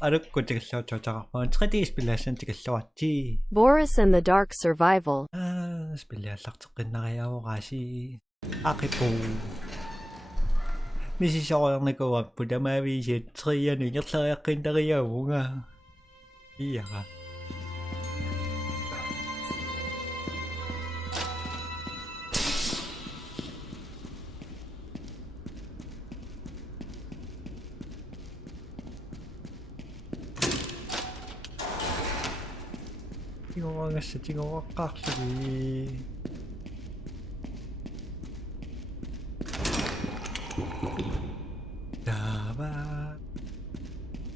Arukku tigalluututaaqarpaan 3D-spillassan tigalluarti. Boris and the Dark Survival. Spillasarteqinnariavuqaasi aqipu misisoqornikuappu tamaaviisiat trianu ingerlariaqqintariaavunga iyaqa tingorangassa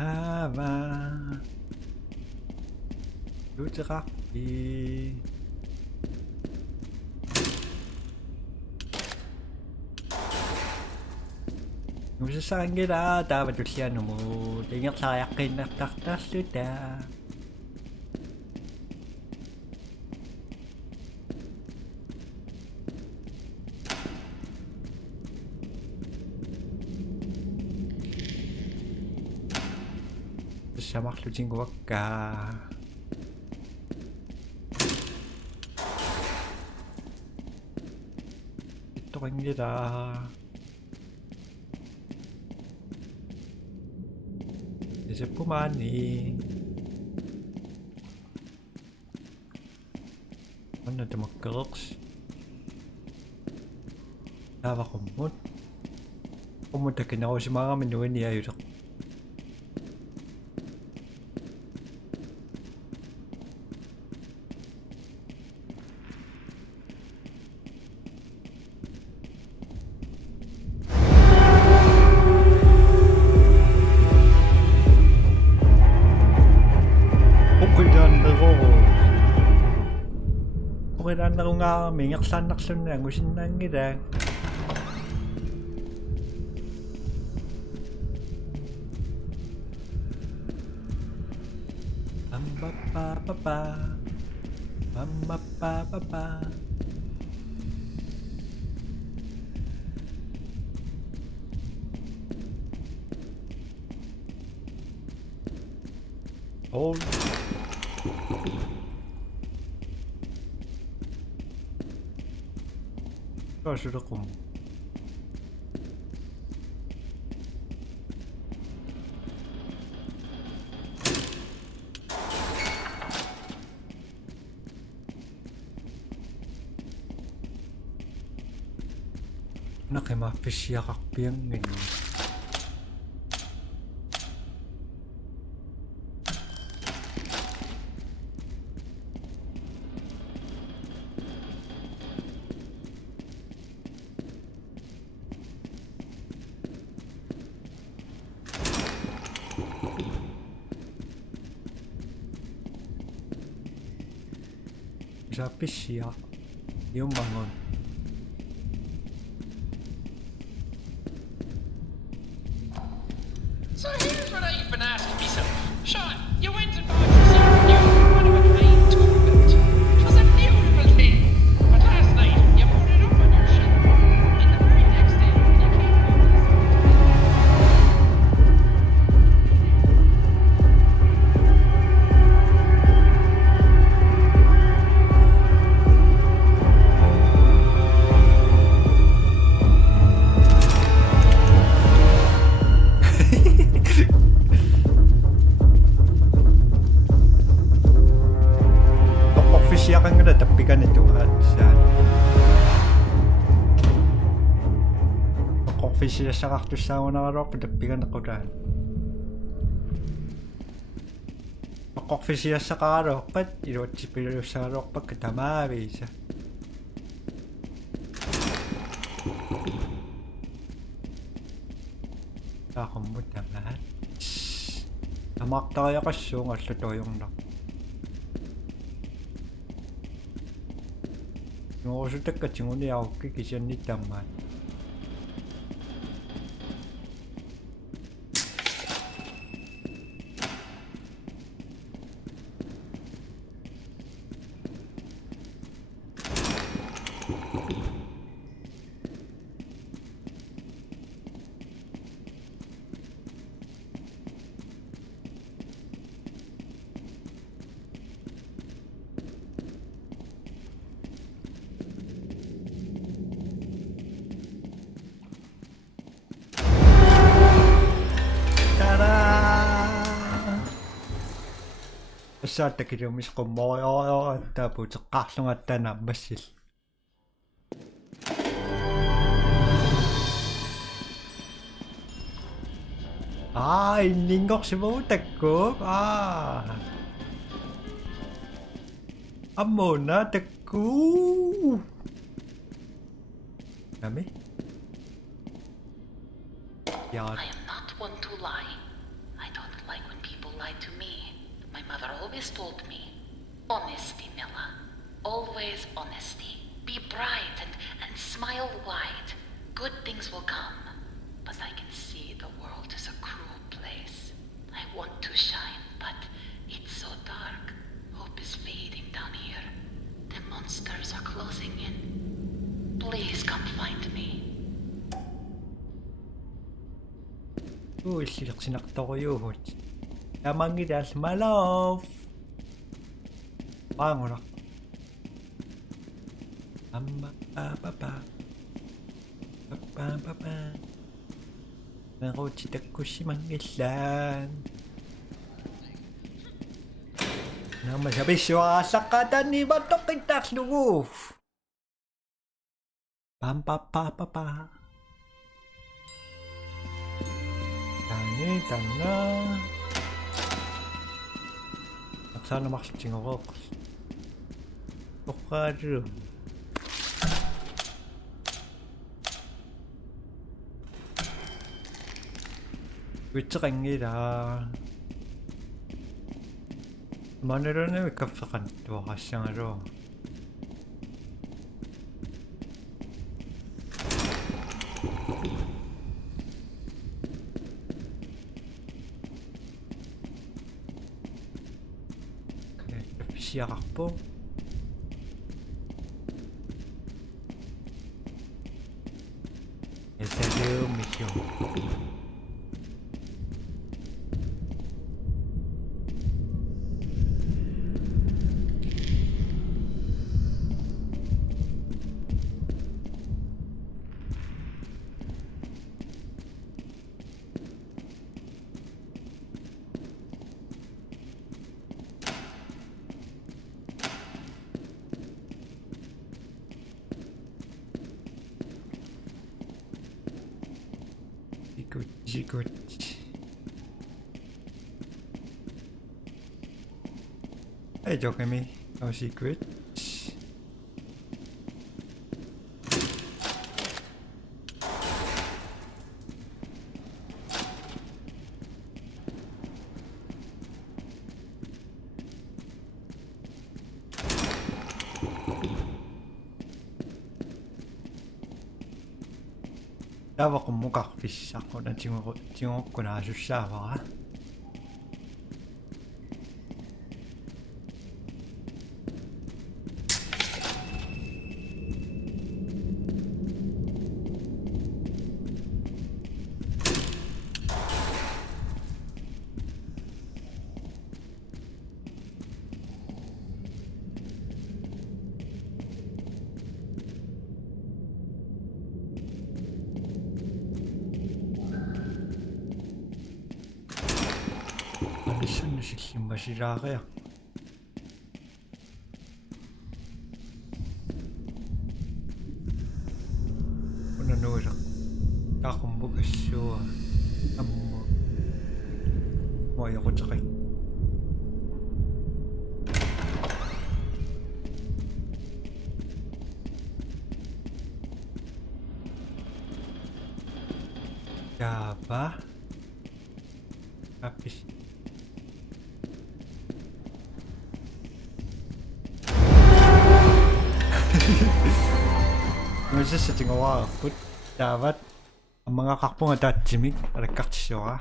Tava Luteraqpi Nusasaangila taava tullianumu tingerlariaqqinnertartarluta Samarlutinguakka ittoqangila iseppumaani anna tamakkereqs taavaqammut ummutakkinausimaaraminuini ayuleq Uqilannarungaa mingerlaannarlunna ngusinnaangilaa Pampapapapa Pampapapapa Hold Kaasulakum naqimaaffissiaqarpiangin Pissia Jumbangon So here's what I've been asking myself. Sean, you went and bought yourself a new one-of-a-kind tool belt. It was a beautiful thing. But last night, you put it up on your shelf. And the very next day, when you came home Officiaqangala tappikanituat saan Officiassaqartussaagunaraluarpu tappikanequtaan Officiassaqaraluarpat iluatsipilussaaluarpakka tamaaviisa Taaqammut tamaat Amaaqtariaqassuunga allutoriornaq Nuosutakkatinguniarukki kisiannittammaat пассаатта килумис qummoриориориаттаапу теққарлунгаttaana массил иннингорсимагутакку аммона такку нами я I am not one to lie. I don't like when people lie to me. My mother always told me, honesty, Milla. Always honesty. Be bright and smile wide. Good things will come. But I can see the world is a cruel place. I want to shine, but it's so dark. Hope is fading down here. The monsters are closing in. Please come find me. иллерсинарторюугут тамангилаас малов паангуна амма папа папа нарути таккуссимангиллаан намма сабиссуааллаққатанни маттоққиттаарлугу пам папа танна аксаана марлтингорооққс оққаалу витсеқангила манероневи каффеқан туақассангалуа 시작하고 에세르 미션 Good. Hey, joking me. No secret. Tava con muka fissa con tingo con la giussava. Masiraria. Una noira. Takumbuka sua. Ammo. Moya ko tsakay. Java. Kapis. Just sitting a while, good. Dapat ang mga kakpong at Jimmy, alakaktsura.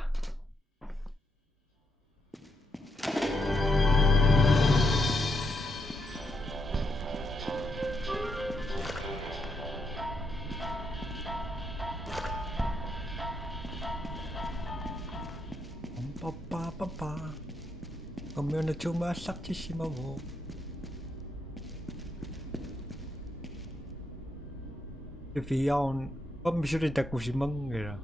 Papa, kami na chumasak si Mamo. Vion không biết được cuộc sống măng rồi.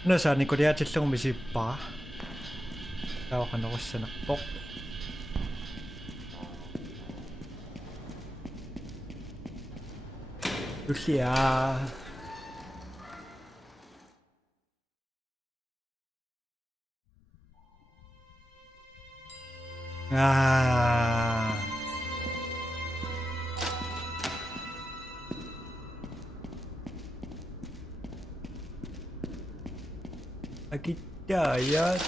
Nasaan ko diya silang misipa. Tawakan ako sa nakpok. Lucia. Ah. Agitayat.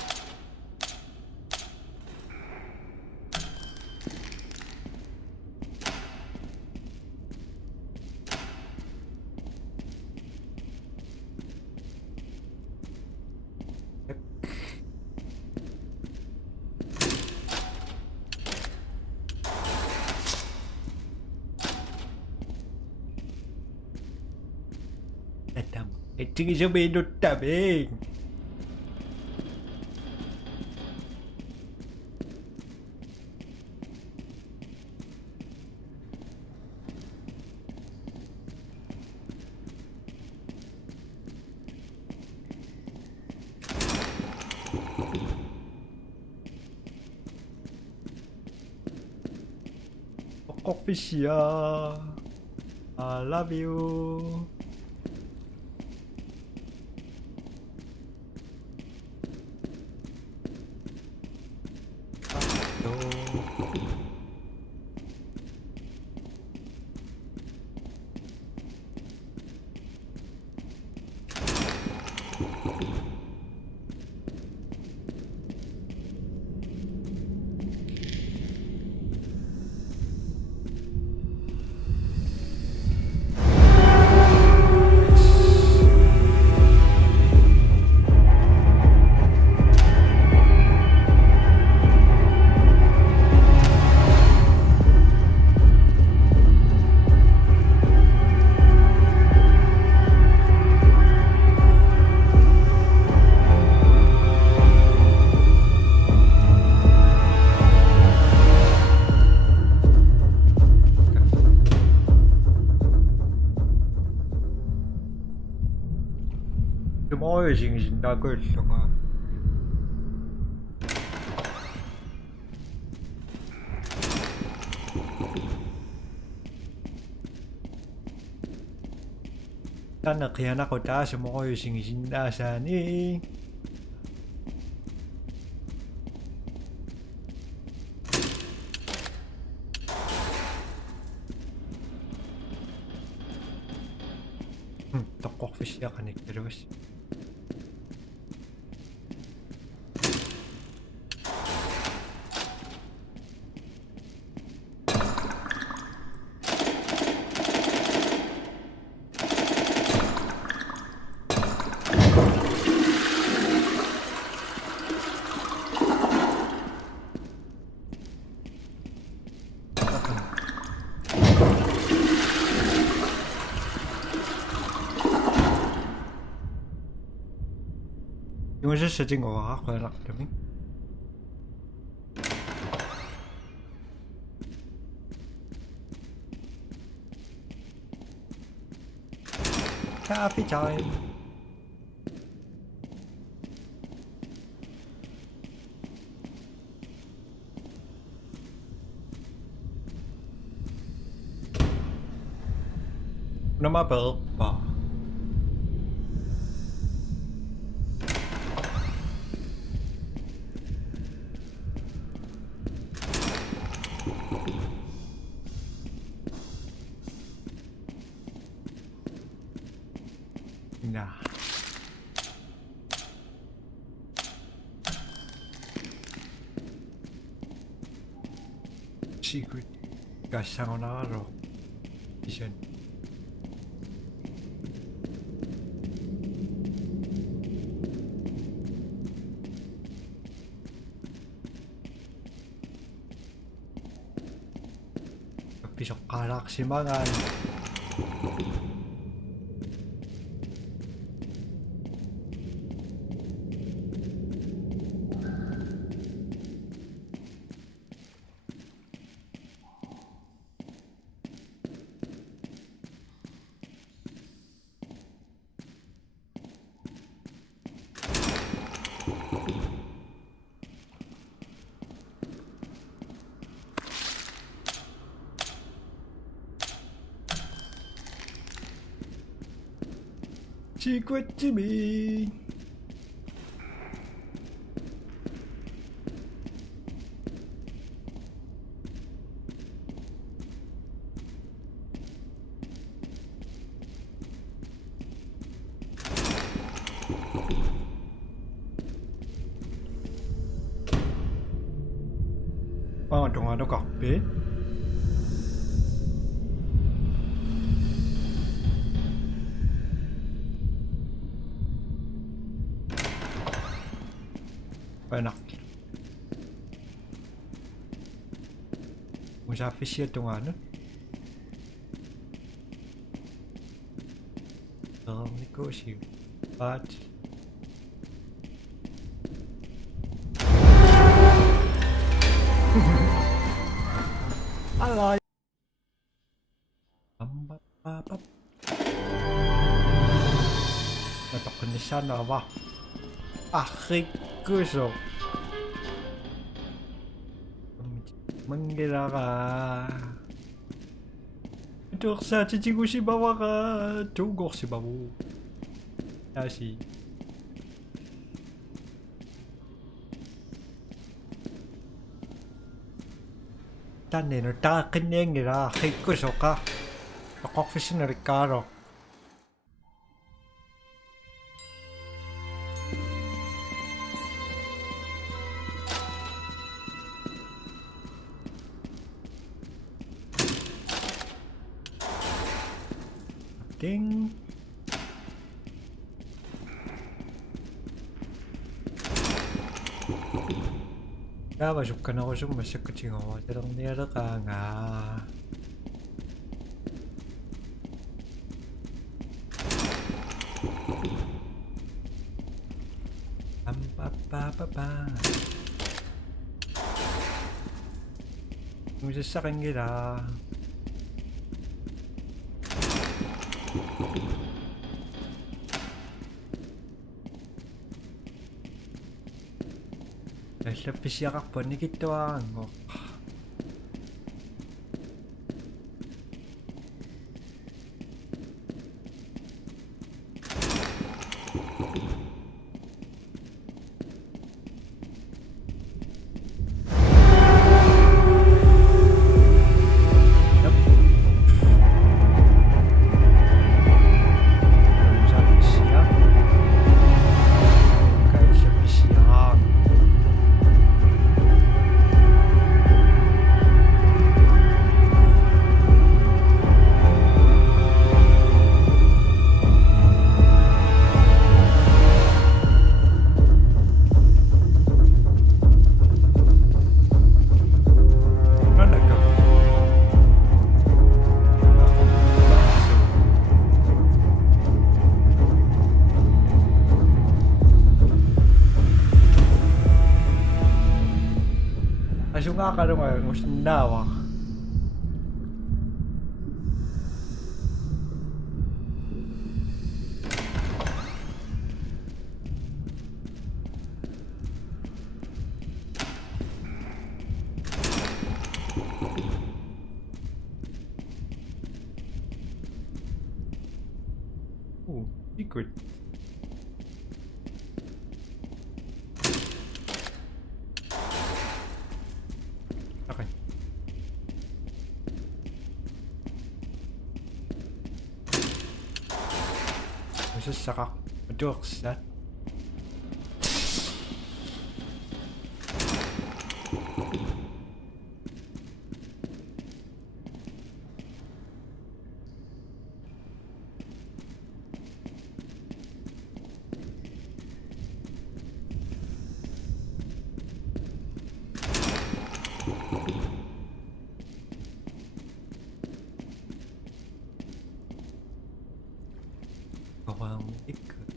Ito sa minut tabi. Official. I love you. Lumayosingisindako nga. Sana kaya na ko taas mo ko yung singisindasan eh. Tokok fish ya kanik terus.因为是实景我还回来了，对不对？Coffee time. Nama berapa? Nah. Secret Gasanaro Vision. Pisok karak simangan. Secret Jimmy. 동화도 cockpit. Binocular. Muss affichiert 동화는? Negotiate. But Hello. Natakot na siya na ba? Akik ko so. Manggila ka. Ito sa chichigo si bawa ka. Tugok si babu. Dashi. Tanne no takenengira akik ko so ka. Nakokfish na Ricardo. Ding. Dapat ka na ako siyang masakit yung ako. Tarang nira ka nga. Ampapapapa. Kung sa akin gila. Lebih siap apa ni kita ang. Nakakaroon mo nawa. Oh, secret. Okay. Masasakak. Madurks that. Bawang ikat.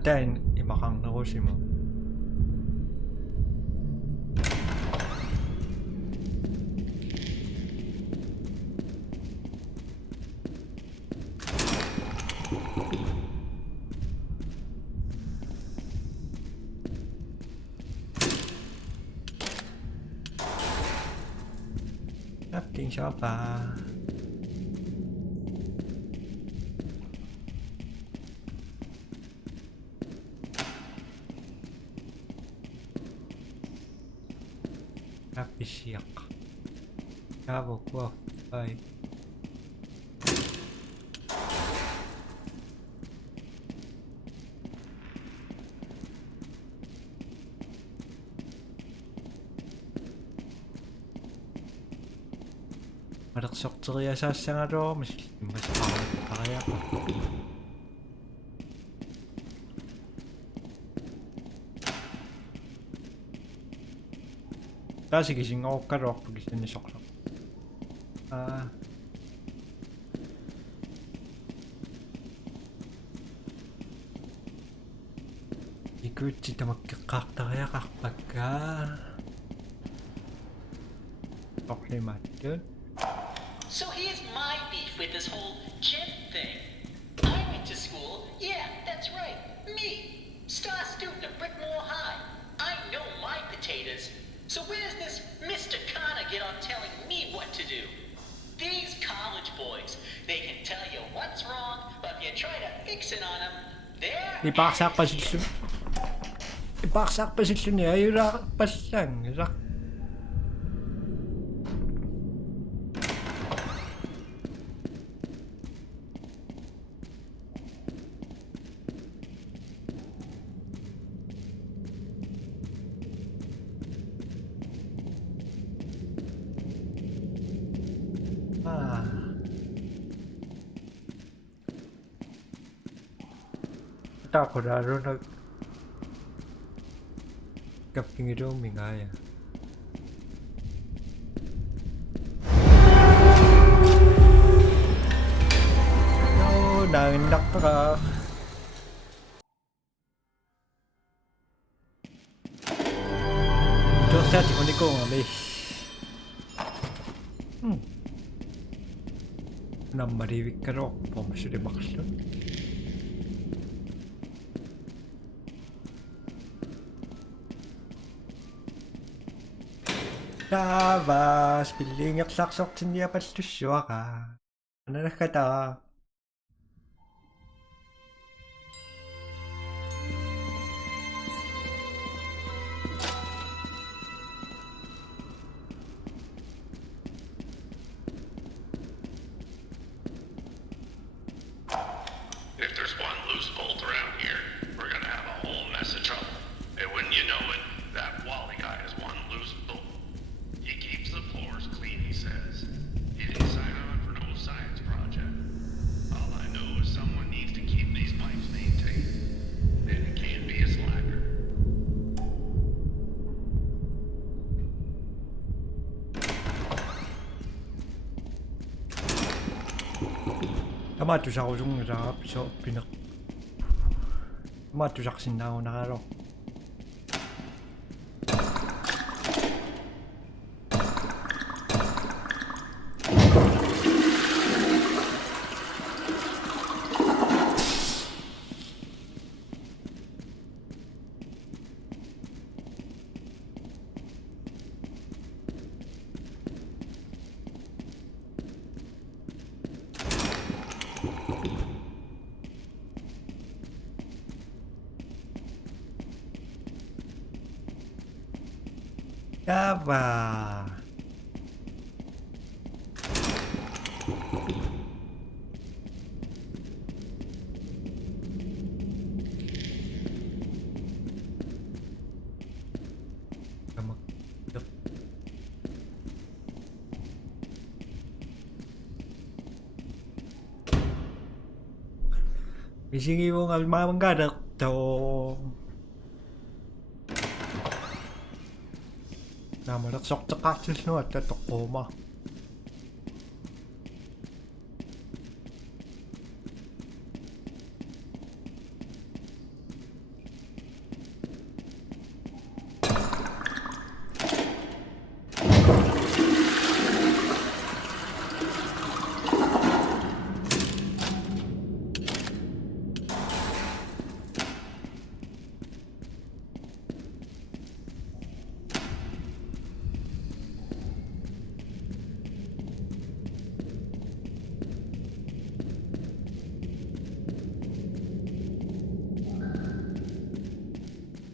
Then imakang Nagoshima. Spilling sofa. Happy siyak. Bravo, wow, bye. Maraqsorteria saassangaluar masqaraqariaqa. Taasigisinngorukkaluarpu kisanisoqlaq. Ikuutsi tamakkeqqaartariaqarpakka. Orlimaattuut. So here's my beef with this whole Jen thing. I went to school, yeah, that's right, me, star student of Brickmore High. I know my potatoes. So where's this Mr. Connor get on telling me what to do? These college boys, they can tell you what's wrong, but if you try to fix it on them, they're... Ipaqsaarpasilluni ayulaaqpallang isaq. Tako lalo kapingiro mingaya. No, nanginak ka. Dosa di ko ngali. Nammarivik ka ro, pomsuri bakslun. Tava, spilling ak saksok sinya pastusyoka. Ano na kata? If there's one loose bolt around here, we're gonna have a whole mess of trouble. And when you know it, that Wally guy is one loose bolt. He keeps the floors clean, he says. He didn't sign on for no science project. All I know is someone needs to keep these pipes maintained. And it can't be a slacker. Tomato sa kusong sa pinak. Tomato sa kasinaw nakaro. Tava. Isingi mo nga mamanggadak to. Namalaksok sa kasil no at tatokoma.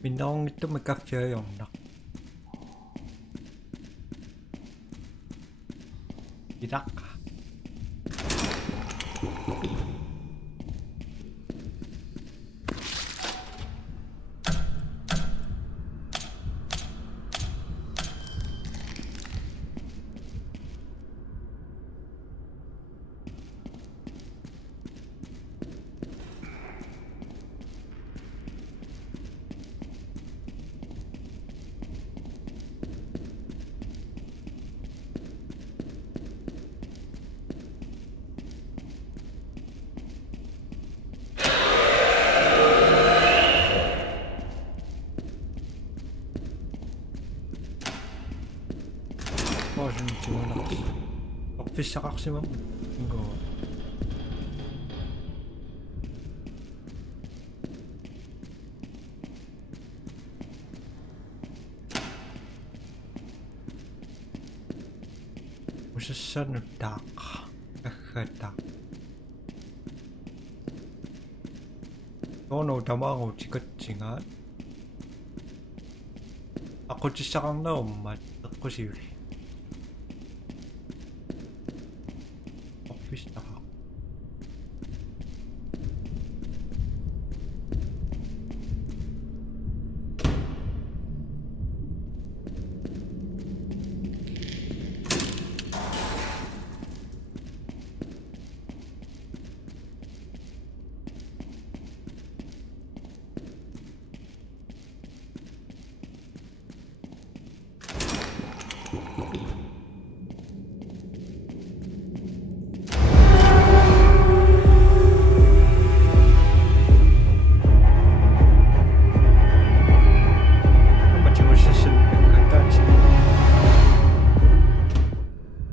Minnerungittum kaffiajornaq. Ilaqqa. Torfissaqarsimam ingo. Usassannut taaqa aggattaaq. Tono tamaangu tikatsingaat. Aqutissaqarnerummaat eqqusivli. Torfissaqaq.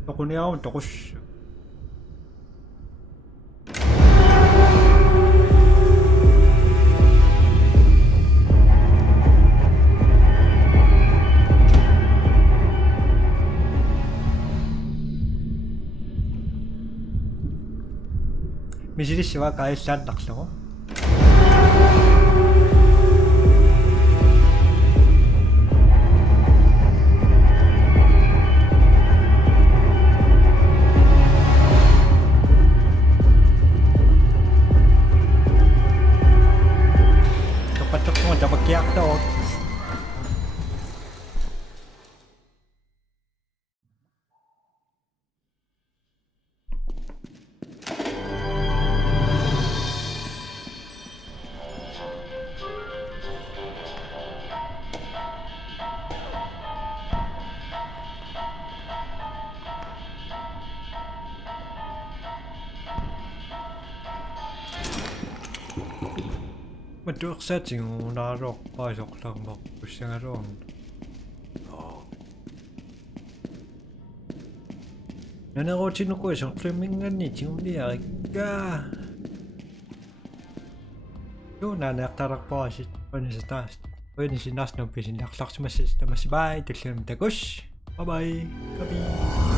Toquniarum toqussu. Misilissuwa qaillaan. Matuqsaatingu naaruorpaasoqlarmoq ussangaloorn. Nanerutinuku sortlimminganni tinguliarikka. Naaneartalarparasit panisataast. Panisinaasnuppisinarlarsimassas tamasbai tullam takus. Bye bye. Kapi.